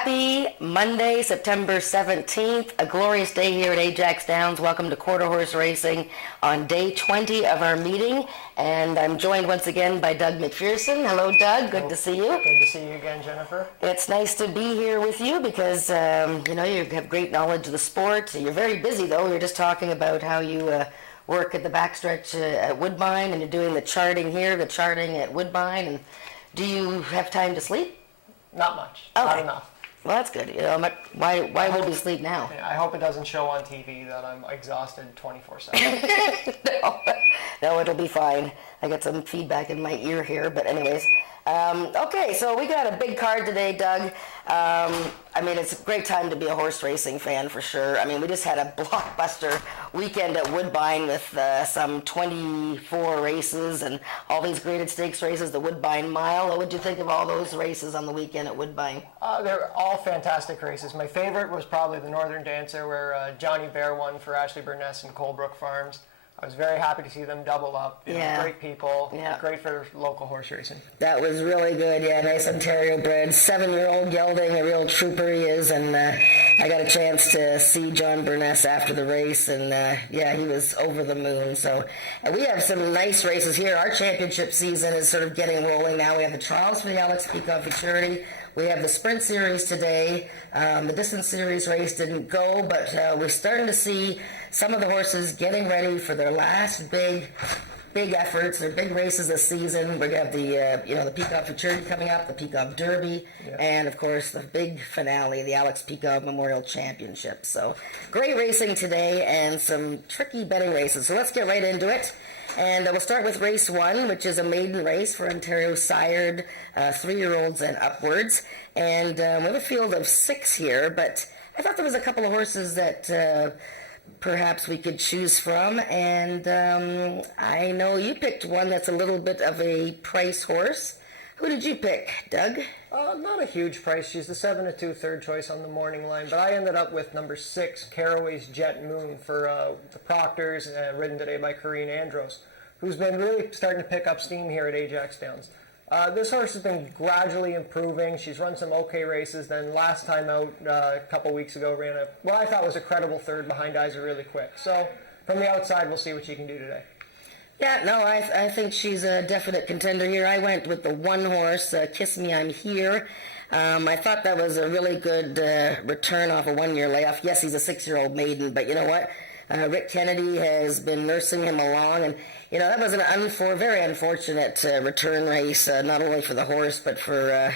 Happy Monday, September 17th, a glorious day here at Ajax Downs. Welcome to Quarter Horse Racing on day 20 of our meeting. And I'm joined once again by Doug McPherson. Hello, Doug. Good to see you. Good to see you again, Jennifer. It's nice to be here with you because, you have great knowledge of the sport. You're very busy, though. We were just talking about how you work at the backstretch at Woodbine, and you're doing the charting here, the charting at Woodbine. And do you have time to sleep? Not much. Okay. Not enough. Well, that's good. Why would we sleep now? I hope it doesn't show on TV that I'm exhausted 24/7. No, it'll be fine. I got some feedback in my ear here, but anyways. Okay, so we got a big card today, Doug. It's a great time to be a horse racing fan for sure. We just had a blockbuster weekend at Woodbine with some 24 races and all these graded stakes races, the Woodbine Mile. What did you think of all those races on the weekend at Woodbine? They're all fantastic races. My favorite was probably the Northern Dancer, where Johnny Bear won for Ashley Burness and Colebrook Farms. I was very happy to see them double up. Great people. Yeah. Great for local horse racing. That was really good. Yeah, nice Ontario bred 7-year-old gelding, a real trooper he is. And I got a chance to see John Burness after the race, and he was over the moon. So we have some nice races here. Our championship season is sort of getting rolling now. We have the trials for the Alex Peacock Futurity. We have the Sprint Series today. The Distance Series race didn't go, but we're starting to see some of the horses getting ready for their last big efforts, their big races this season. We have the Peacock Futurity coming up, the Peacock Derby, and of course the big finale, the Alex Peacock Memorial Championship. So great racing today and some tricky betting races. So let's get right into it. And we'll start with race 1, which is a maiden race for Ontario sired 3-year-olds and upwards. And we have a field of 6 here, but I thought there was a couple of horses that perhaps we could choose from. And I know you picked one that's a little bit of a price horse. Who did you pick, Doug? Not a huge price. She's the 7-2 third choice on the morning line, but I ended up with number 6, Caraway's Jet Moon for the Proctors, ridden today by Corrine Andros, who's been really starting to pick up steam here at Ajax Downs. This horse has been gradually improving. She's run some okay races. Then last time out, a couple weeks ago, ran what I thought was a credible third behind Eyes Are Really Quick. So from the outside, we'll see what she can do today. Yeah, no, I think she's a definite contender here. I went with the one horse, Kiss Me, I'm Here. I thought that was a really good return off a 1-year layoff. Yes, he's a 6-year-old maiden, but you know what? Rick Kennedy has been nursing him along, and that was a very unfortunate return race, not only for the horse, but for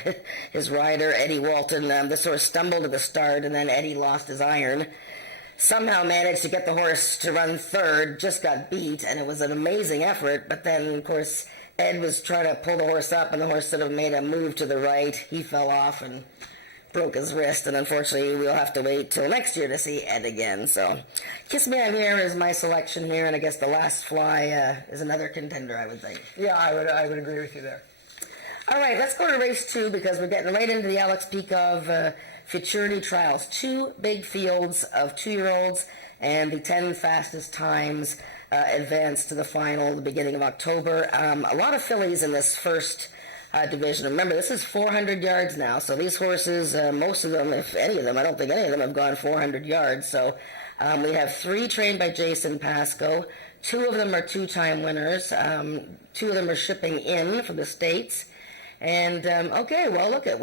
his rider, Eddie Walton. This horse stumbled at the start, and then Eddie lost his iron. Somehow managed to get the horse to run third, just got beat, and it was an amazing effort. But then, of course, Ed was trying to pull the horse up, and the horse sort of made a move to the right. He fell off and broke his wrist, and unfortunately, we'll have to wait till next year to see Ed again. So, Kiss Me I'm Here is my selection here, and I guess the Last Fly is another contender, I would think. Yeah, I would agree with you there. All right, let's go to race 2, because we're getting right into the Alex Peacock Futurity Trials. 2 big fields of 2-year-olds, and the 10 fastest times advance to the final, the beginning of October. A lot of fillies in this first division. Remember, this is 400 yards now, so these horses, most of them, if any of them, I don't think any of them have gone 400 yards. So we have 3 trained by Jason Pascoe. 2 of them are 2-time winners. 2 of them are shipping in from the States. And, we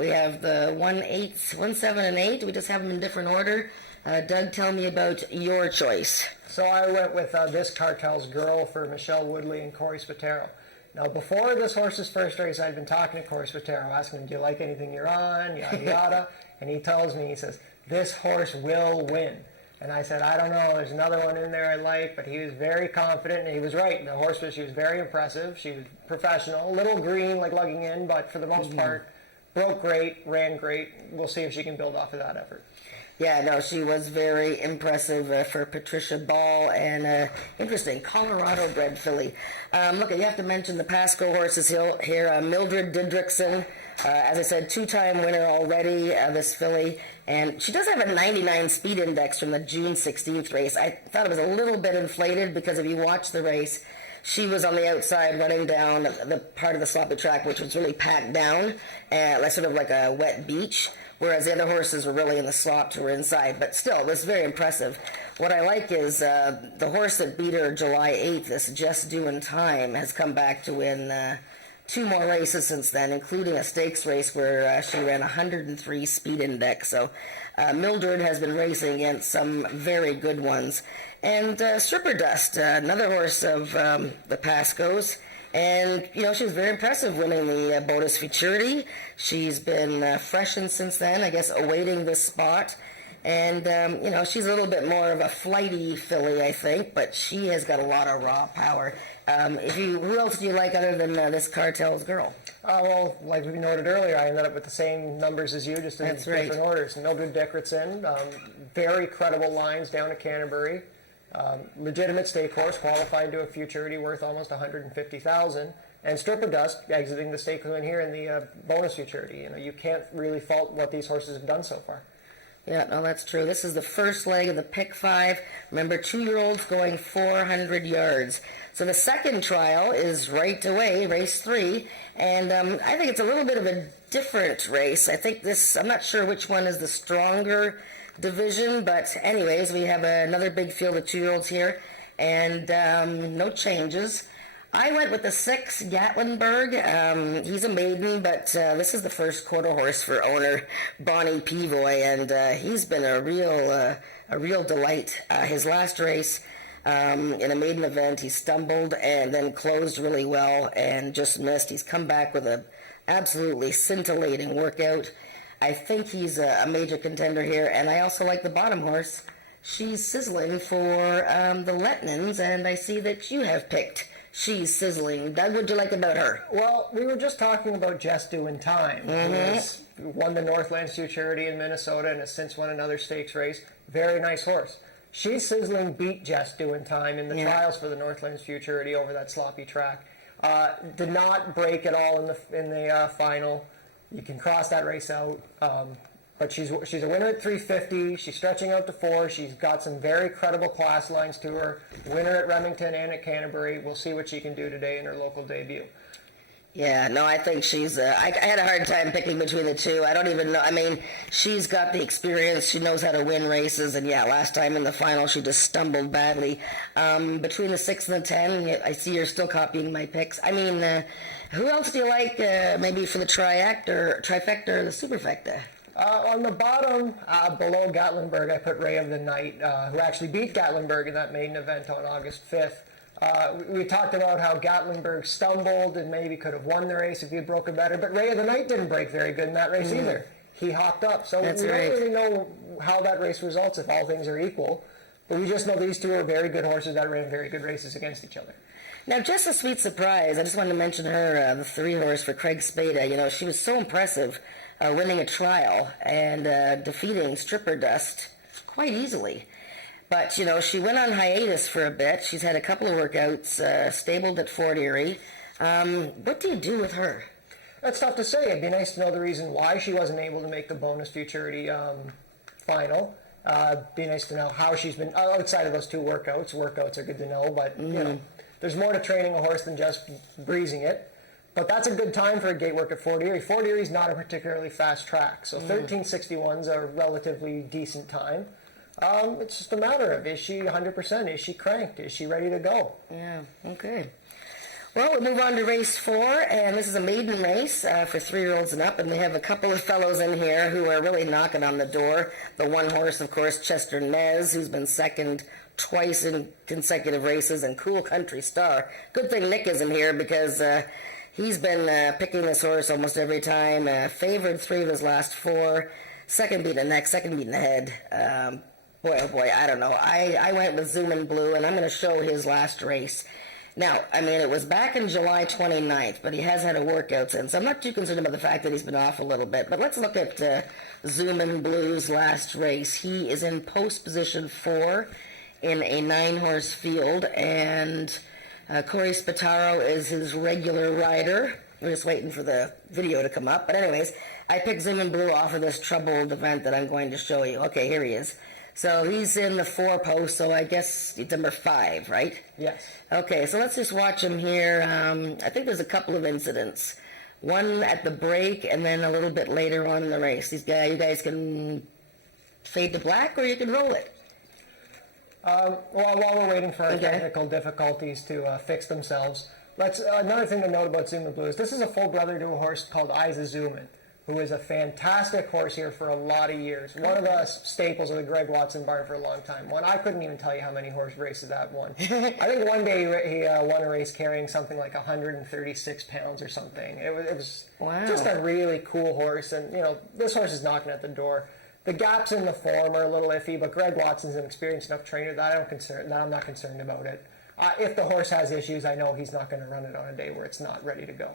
have the 1, 8, 1, 7, and 8. We just have them in different order. Doug, tell me about your choice. So I went with This Cartel's Girl for Michelle Woodley and Corey Spataro. Now, before this horse's first race, I'd been talking to Corey Spataro, asking him, do you like anything you're on, yada, yada. And he tells me, he says, this horse will win. And I said, I don't know, there's another one in there I like, but he was very confident, and he was right. The horse she was very impressive. She was professional, a little green, like lugging in, but for the most part, broke great, ran great. We'll see if she can build off of that effort. Yeah, no, she was very impressive for Patricia Ball, and interesting, Colorado-bred filly. Look, you have to mention the Pascoe horses here. Mildred Didrikson, as I said, 2-time winner already, this filly. And she does have a 99 speed index from the June 16th race. I thought it was a little bit inflated because if you watch the race, she was on the outside running down the part of the sloppy track, which was really packed down, like sort of like a wet beach, whereas the other horses were really in the slops, were inside. But still, it was very impressive. What I like is the horse that beat her July 8th, this Just Doing Time, has come back to win 2 more races since then, including a stakes race where she ran 103 speed index. So Mildred has been racing against some very good ones. And Stripper Dust, another horse of the Pascos. And, you know, she was very impressive winning the bonus futurity. She's been freshened since then, I guess, awaiting this spot. And, you know, she's a little bit more of a flighty filly, I think, but she has got a lot of raw power. Who else do you like other than this Cartel's Girl? Well, like we noted earlier, I ended up with the same numbers as you, just in different orders. Mildred Dickerson, very credible lines down at Canterbury. Legitimate stake horse, qualified to a futurity worth almost $150,000. And Stripper Dust exiting the stake win here in the bonus futurity. You know, you can't really fault what these horses have done so far. Yeah, no, that's true. This is the first leg of the pick 5. Remember, 2-year-olds going 400 yards. So the second trial is right away, race 3. And I think it's a little bit of a different race. I think I'm not sure which one is the stronger division, but anyways, we have another big field of 2-year-olds here. And no changes. I went with the 6, Gatlinburg. He's a maiden, but this is the first quarter horse for owner Bonnie Pivoy, and he's been a real delight. His last race in a maiden event, he stumbled and then closed really well and just missed. He's come back with a absolutely scintillating workout. I think he's a major contender here, and I also like the bottom horse. She's sizzling for the Letnans, and I see that you have picked She's Sizzling. Doug, what'd you like about her? Well, we were just talking about Just Doing Time. Who won the Northlands Futurity in Minnesota and has since won another stakes race. Very nice horse. She's Sizzling beat Just Doing Time in the trials for the Northlands Futurity over that sloppy track. Did not break at all in the final. You can cross that race out. But she's a winner at 350. She's stretching out to 4. She's got some very credible class lines to her. Winner at Remington and at Canterbury. We'll see what she can do today in her local debut. Yeah, no, I think she's... I had a hard time picking between the two. I don't even know. I mean, she's got the experience. She knows how to win races. And yeah, last time in the final, she just stumbled badly. Between the 6 and the 10, I see you're still copying my picks. I mean, who else do you like maybe for the trifecta or the superfecta? On the bottom, below Gatlinburg, I put Ray of the Night, who actually beat Gatlinburg in that maiden event on August 5th. We talked about how Gatlinburg stumbled and maybe could have won the race if he had broken better, but Ray of the Night didn't break very good in that race either. He hopped up, so we don't really know how that race results if all things are equal, but we just know these two are very good horses that ran very good races against each other. Now, just a sweet surprise, I just wanted to mention her, the 3-horse for Craig Spada. You know, she was so impressive. Winning a trial and defeating Stripper Dust quite easily. But, you know, she went on hiatus for a bit. She's had a couple of workouts, stabled at Fort Erie. What do you do with her? That's tough to say. It'd be nice to know the reason why she wasn't able to make the bonus futurity final. Be nice to know how she's been outside of those 2 workouts. Workouts are good to know, but, you know, there's more to training a horse than just breezing it. But that's a good time for a gate work at Fort Erie. Fort Erie's not a particularly fast track, so 13:61's a relatively decent time. It's just a matter of, is she 100%? Is she cranked? Is she ready to go? Yeah, okay. Well, we'll move on to race 4, and this is a maiden race for 3-year-olds and up, and we have a couple of fellows in here who are really knocking on the door. The one horse, of course, Chester Nez, who's been second twice in consecutive races, and Cool Country Star. Good thing Nick isn't here because... he's been picking this horse almost every time. Favored 3 of his last 4. Second beat in the neck, second beat in the head. Boy, oh boy, I don't know. I went with Zoom and Blue, and I'm going to show his last race. Now, I mean, it was back in July 29th, but he has had a workout since. I'm not too concerned about the fact that he's been off a little bit. But let's look at Zoom and Blue's last race. He is in post position 4 in a 9-horse field, and... Corey Spataro is his regular rider. We're just waiting for the video to come up. But anyways, I picked Zoom and Blue off of this troubled event that I'm going to show you. Okay, here he is. So he's in the 4 post, so I guess it's number 5, right? Yes. Okay, so let's just watch him here. I think there's a couple of incidents. One at the break, and then a little bit later on in the race. You guys can fade to black, or you can roll it. Well, while we're waiting for our technical difficulties to fix themselves, another thing to note about Zuman Blue is this is a full brother to a horse called Isa Zuman, who is a fantastic horse here for a lot of years. One of the staples of the Greg Watson barn for a long time. I couldn't even tell you how many horse races that won. I think one day he won a race carrying something like 136 pounds or something. It was just a really cool horse, and this horse is knocking at the door. The gaps in the form are a little iffy, but Greg Watson's an experienced enough trainer that I'm not concerned about it. If the horse has issues, I know he's not going to run it on a day where it's not ready to go.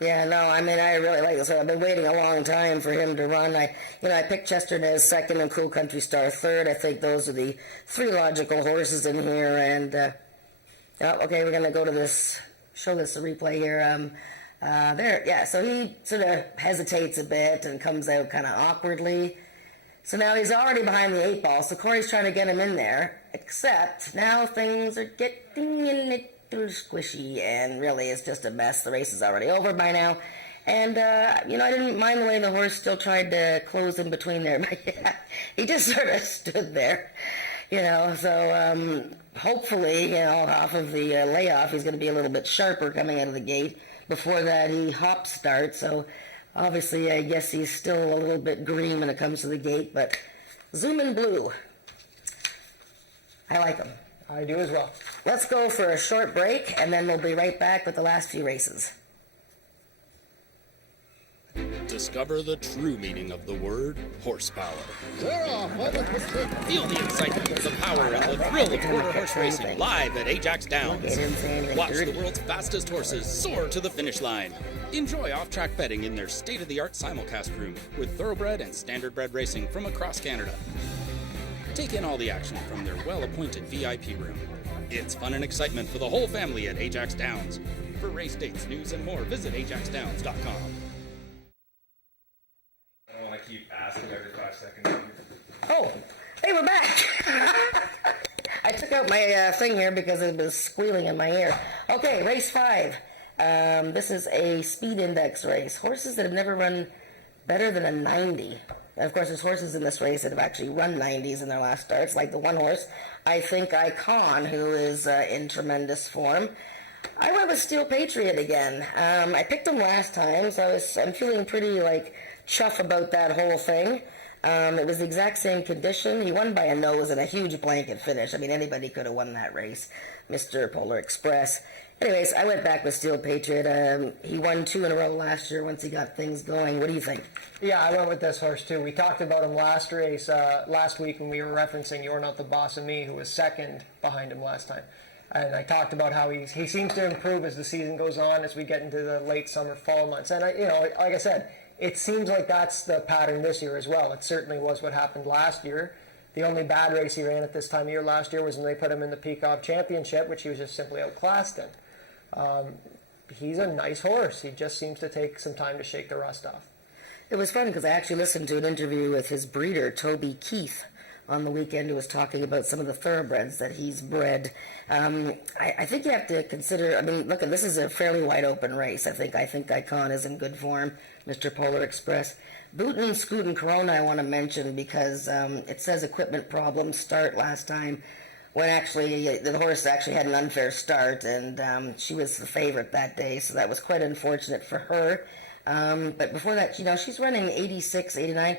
Yeah, no, I mean, I really like this. I've been waiting a long time for him to run. I picked Chester Nez second and Cool Country Star third. I think those are the 3 logical horses in here. And okay, we're going to go to this, show this a replay here. There, yeah. So he sort of hesitates a bit and comes out kind of awkwardly. So now he's already behind the 8 ball, so Corey's trying to get him in there, except now things are getting a little squishy, and really it's just a mess. The race is already over by now. And, I didn't mind the way the horse still tried to close in between there, but yeah, he just sort of stood there, so hopefully, off of the layoff, he's going to be a little bit sharper coming out of the gate. Before that, he hop starts, so obviously, I guess he's still a little bit green when it comes to the gate, but Zuman Blue, I like him. I do as well. Let's go for a short break, and then we'll be right back with the last few races. Discover the true meaning of the word horsepower. Feel the excitement, the power, and the thrill of quarter horse racing live at Ajax Downs. Watch the world's fastest horses soar to the finish line. Enjoy off-track betting in their state-of-the-art simulcast room with thoroughbred and standardbred racing from across Canada. Take in all the action from their well-appointed VIP room. It's fun and excitement for the whole family at Ajax Downs. For race dates, news, and more, visit ajaxdowns.com. I want to keep asking every 5 seconds. Oh, hey, we're back. I took out my thing here because it was squealing in my ear. Okay, race 5. This is a speed index race. Horses that have never run better than a 90. Of course, there's horses in this race that have actually run 90s in their last starts, like the one horse, I think Icon, who is in tremendous form. I went with Steel Patriot again. I picked him last time, so I'm feeling pretty, chuff about that whole thing. It was the exact same condition. He won by a nose and a huge blanket finish. I mean, anybody could have won that race, Mr. Polar Express. Anyways, I went back with Steel Patriot. He won 2 in a row last year once he got things going. What do you think? Yeah, I went with this horse too. We talked about him last week when we were referencing You're Not the Boss of Me, who was second behind him last time. And I talked about how he seems to improve as the season goes on, as we get into the late summer, fall months. And, like I said, it seems like that's the pattern this year as well. It certainly was what happened last year. The only bad race he ran at this time of year last year was when they put him in the Peacock Championship, which he was just simply outclassed in. He's a nice horse. He just seems to take some time to shake the rust off. It was fun because I actually listened to an interview with his breeder, Toby Keith, on the weekend, who was talking about some of the thoroughbreds that he's bred. I think you have to consider, look, this is a fairly wide open race. I think Icon is in good form, Mr. Polar Express. Booten, Scoot, and Corona I want to mention because it says equipment problems start last time, when actually the horse actually had an unfair start, and she was the favorite that day, so that was quite unfortunate for her. But before that, she's running 86, 89.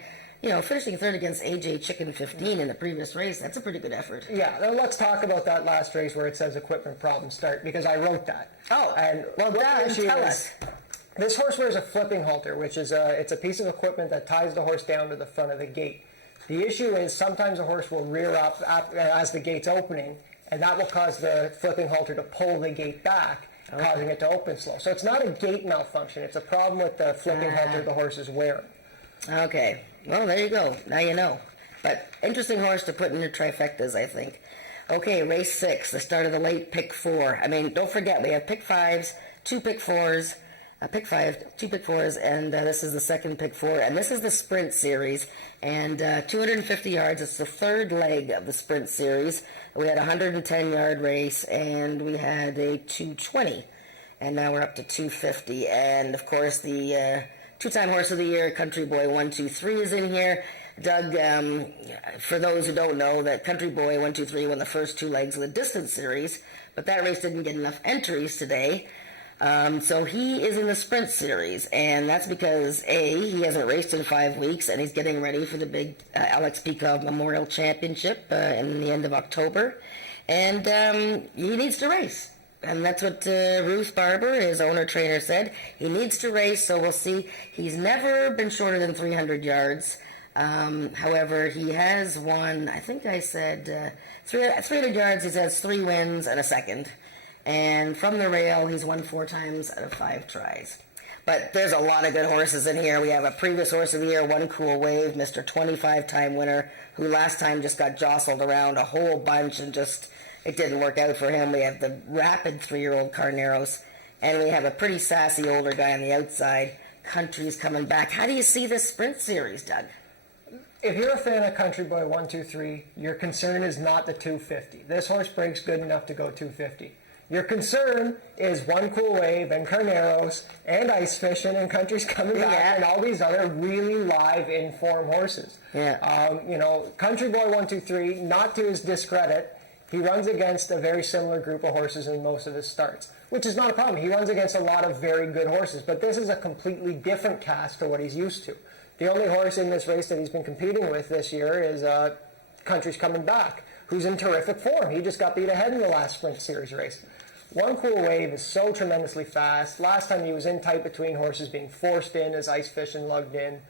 Finishing third against AJ Chicken 15 in the previous race, that's a pretty good effort. Yeah, now let's talk about that last race where it says equipment problems start, because I wrote that. Oh, and well, tell us. This horse wears a flipping halter, which is it's a piece of equipment that ties the horse down to the front of the gate. The issue is sometimes a horse will rear up as the gate's opening, and that will cause the flipping halter to pull the gate back, causing it to open slow. So it's not a gate malfunction, it's a problem with the flipping halter the horse is wearing. Okay, well, there you go. Now you know. But interesting horse to put in your trifectas, I think. Okay, race 6, the start of the late pick 4. Don't forget, we have pick 5s, 2 pick 4s, pick 5, 2 pick 4s, and this is the second pick 4, and this is the sprint series, and 250 yards. It's the third leg of the sprint series. We had a 110-yard race, and we had a 220, and now we're up to 250, and of course the two-time horse of the year, Country Boy 123, is in here. Doug, for those who don't know, that Country Boy 123 won the first 2 legs of the distance series, but that race didn't get enough entries today. So he is in the sprint series, and that's because he hasn't raced in 5 weeks, and he's getting ready for the big Alex Peikov Memorial Championship in the end of October, and he needs to race. And that's what Ruth Barber, his owner-trainer, said. He needs to race, so we'll see. He's never been shorter than 300 yards. However, he has won, I think I said, 300 yards. He has 3 wins and a second. And from the rail, he's won 4 times out of 5 tries. But there's a lot of good horses in here. We have a previous horse of the year, One Cool Wave, Mr. 25-time winner, who last time just got jostled around a whole bunch and just... it didn't work out for him. We have the rapid 3-year-old Carneros, and we have a pretty sassy older guy on the outside. Country's coming back. How do you see this sprint series, Doug? If you're a fan of Country Boy 123, your concern is not the 250. This horse breaks good enough to go 250. Your concern is One Cool Wave and Carneros and Ice Fishing and Country's coming back and all these other really live in-form horses. Yeah. Country Boy 123, not to his discredit, he runs against a very similar group of horses in most of his starts, which is not a problem. He runs against a lot of very good horses, but this is a completely different cast to what he's used to. The only horse in this race that he's been competing with this year is Country's Coming Back, who's in terrific form. He just got beat ahead in the last sprint series race. One Cool Wave is so tremendously fast. Last time he was in tight between horses, being forced in as Ice Fishing lugged in.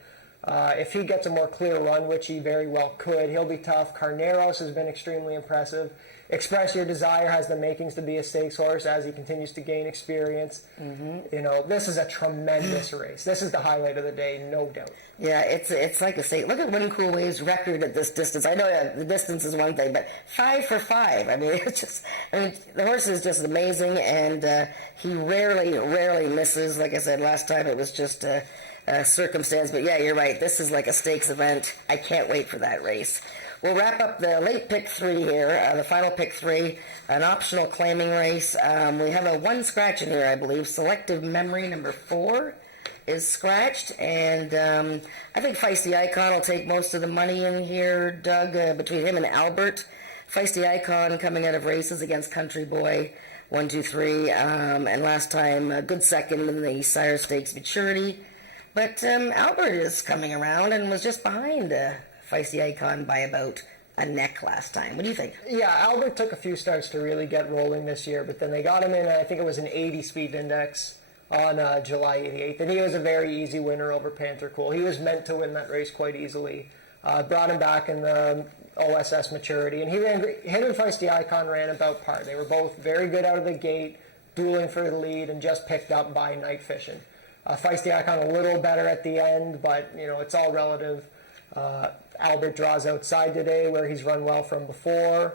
If he gets a more clear run, which he very well could, he'll be tough. Carneros has been extremely impressive. Express Your Desire has the makings to be a stakes horse as he continues to gain experience. Mm-hmm. This is a tremendous race. This is the highlight of the day, no doubt. Yeah, it's like a state. Look at One Cool Wave's record at this distance. I know the distance is one thing, but 5 for 5. I mean, the horse is just amazing, and he rarely misses. Like I said last time, it was just a circumstance. But yeah, you're right. This is like a stakes event. I can't wait for that race. We'll wrap up the late pick 3 here, the final pick 3, an optional claiming race. We have a 1 scratch in here, I believe. Selective Memory number 4 is scratched, and I think Feisty Icon will take most of the money in here, Doug, between him and Albert. Feisty Icon coming out of races against Country Boy 123, and last time a good second in the Sire Stakes Maturity. But Albert is coming around and was just behind Feisty Icon by about a neck last time. What do you think? Yeah, Albert took a few starts to really get rolling this year, but then they got him in, I think it was an 80 speed index on July 88th, and he was a very easy winner over Panther Cool. He was meant to win that race quite easily. Brought him back in the OSS Maturity, and him and Feisty Icon ran about par. They were both very good out of the gate, dueling for the lead, and just picked up by Night Fishing. Feisty Icon a little better at the end, but it's all relative. Albert draws outside today, where he's run well from before.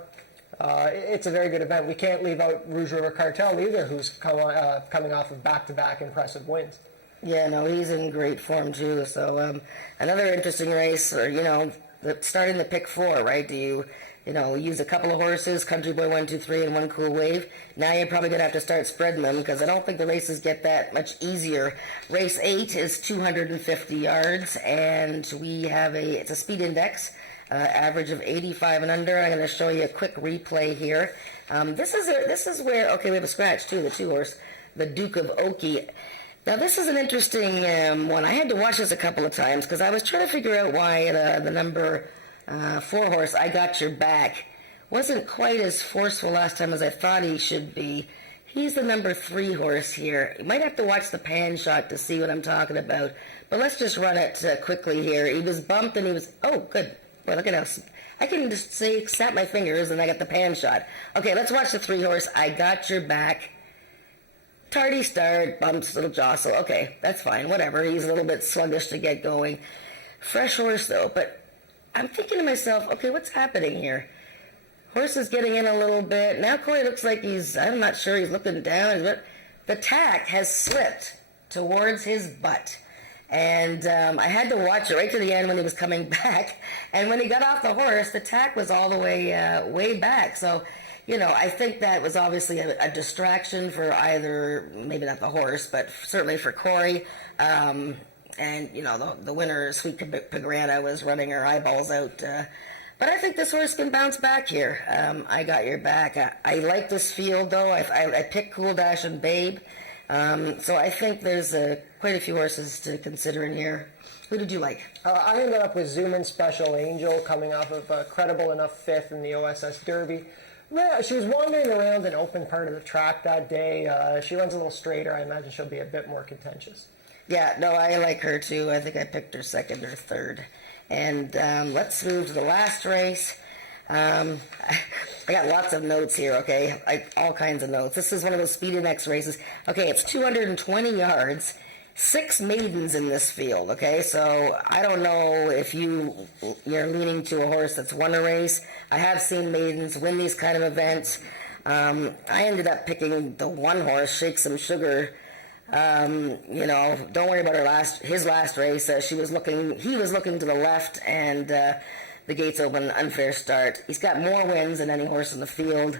It's a very good event. We can't leave out Rouge River Cartel either, who's coming off of back-to-back impressive wins. Yeah, no, he's in great form too. So another interesting race, or starting the pick 4, right? Do you use a couple of horses, Country Boy 123 and One Cool Wave? Now you're probably gonna have to start spreading them, because I don't think the races get that much easier. Race 8 is 250 yards, and we have it's a speed index, average of 85 and under. I'm gonna show you a quick replay here. This is where we have a scratch too. The 2 horse, the Duke of Oki. Now this is an interesting one. I had to watch this a couple of times because I was trying to figure out why the number 4 horse, I Got Your Back, wasn't quite as forceful last time as I thought he should be. He's the number 3 horse here. You might have to watch the pan shot to see what I'm talking about. But let's just run it quickly here. He was bumped and he was... Oh, good. Well, look at us. I can just snap my fingers and I got the pan shot. Okay, let's watch the 3 horse, I Got Your Back. Tardy start, bumps, little jostle. Okay, that's fine, whatever. He's a little bit sluggish to get going. Fresh horse, though, but I'm thinking to myself, okay, what's happening here? Horse is getting in a little bit. Now Corey looks like I'm not sure, he's looking down. But the tack has slipped towards his butt. And I had to watch it right to the end when he was coming back. And when he got off the horse, the tack was all the way back. So, you know, I think that was obviously a distraction for either, maybe not the horse, but certainly for Corey. And, you know, the winner, Sweet Pagrana, was running her eyeballs out. But I think this horse can bounce back here. I got your back. I like this field, though. I picked Cool Dash and Babe. So I think there's quite a few horses to consider in here. Who did you like? I ended up with Zuman Special Angel coming off of a credible enough fifth in the OSS Derby. Yeah, she was wandering around an open part of the track that day. She runs a little straighter. I imagine she'll be a bit more contentious. Yeah, no, I like her too. I think I picked her second or third. And let's move to the last race. I got lots of notes here, okay? All kinds of notes. This is one of those Speed Index races. Okay, it's 220 yards, 6 maidens in this field, okay? So I don't know if you're leaning to a horse that's won a race. I have seen maidens win these kind of events. I ended up picking the one horse, Shake Some Sugar. You know, don't worry about his last race. He was looking to the left, and the gates open, unfair start. He's got more wins than any horse in the field.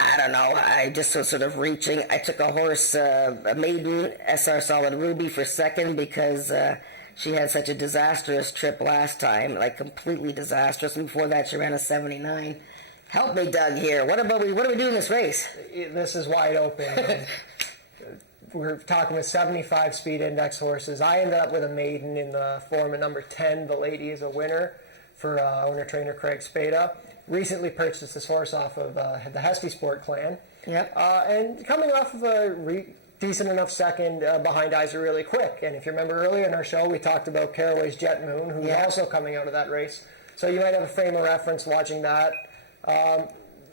I don't know. I just was sort of reaching. I took a horse, a maiden, SR Solid Ruby, for second because she had such a disastrous trip last time, like completely disastrous. And before that, she ran a 79. Help me, Doug, here. What do we do in this race? This is wide open. We're talking with 75 Speed Index horses. I ended up with a maiden in the form of number 10. The Lady is a winner for owner-trainer Craig Spada. Recently purchased this horse off of the Hesty Sport clan. Yep. And coming off of a decent enough second behind Eyes Are Really Quick. And if you remember earlier in our show, we talked about Caraway's Jet Moon, who's also coming out of that race. So you might have a frame of reference watching that.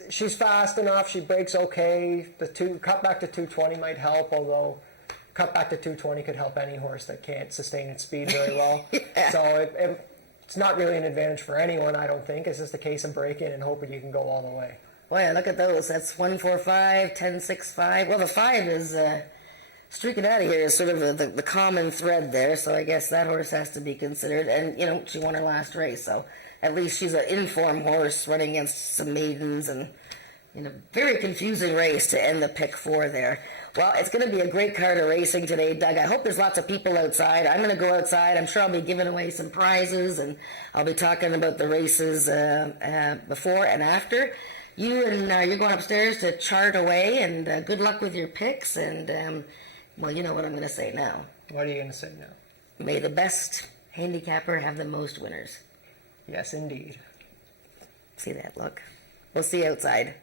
She's fast enough. She breaks okay. The cut back to 220 might help, although cut back to 220 could help any horse that can't sustain its speed very well. Yeah. So it's not really an advantage for anyone, I don't think. It's just a case of breaking and hoping you can go all the way. Boy, look at those. That's 145, 10, 6, 5. Well, the 5 is streaking out of here is sort of the common thread there, so I guess that horse has to be considered. And, you know, she won her last race, so at least she's an informed horse running against some maidens, and, you know, very confusing race to end the pick 4 there. Well, it's going to be a great card of racing today, Doug. I hope there's lots of people outside. I'm going to go outside. I'm sure I'll be giving away some prizes, and I'll be talking about the races before and after. You're going upstairs to chart away, and good luck with your picks. And, well, you know what I'm going to say now. What are you going to say now? May the best handicapper have the most winners. Yes, indeed. See that look? We'll see you outside.